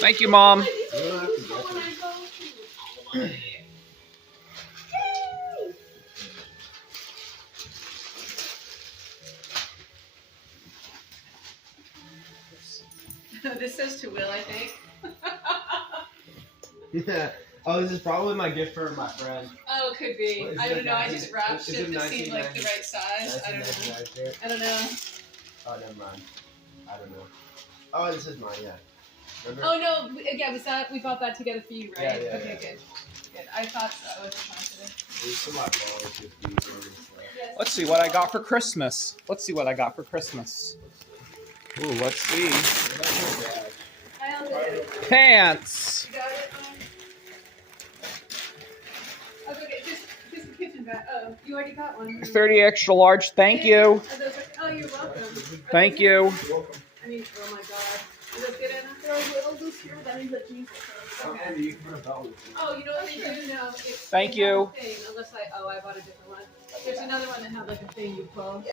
Thank you, Mom. This says to Will, I think. Yeah. Oh, this is probably my gift for my friend. Oh, it could be. What is I it, don't know. I 19 just wrapped is shit it that seemed like the right size. I don't know. 1999 I don't know. Oh, never mind. I don't know. Oh, this is mine, yeah. Remember? Oh no, yeah, was that we bought that together for you, right? Yeah, yeah, Okay, yeah. good. Good. I thought so. I wasn't positive. There's some like balls with these and stuff. Yes. Let's see what I got for Christmas. Let's see what I got for Christmas. Ooh, let's see. I'll get it. Pants. You got it? Okay, just the kitchen bag. Oh, you already got one. 30 extra large. Thank you. Are those, oh, you're welcome. Thank you. I mean, oh my god. Is that good enough? They're a little loose here. That means that Jesus. Okay. You can put a belt with it. Oh, you know what they do now? Thank you. Unless I bought a different one. There's another one that had like a thing you pull.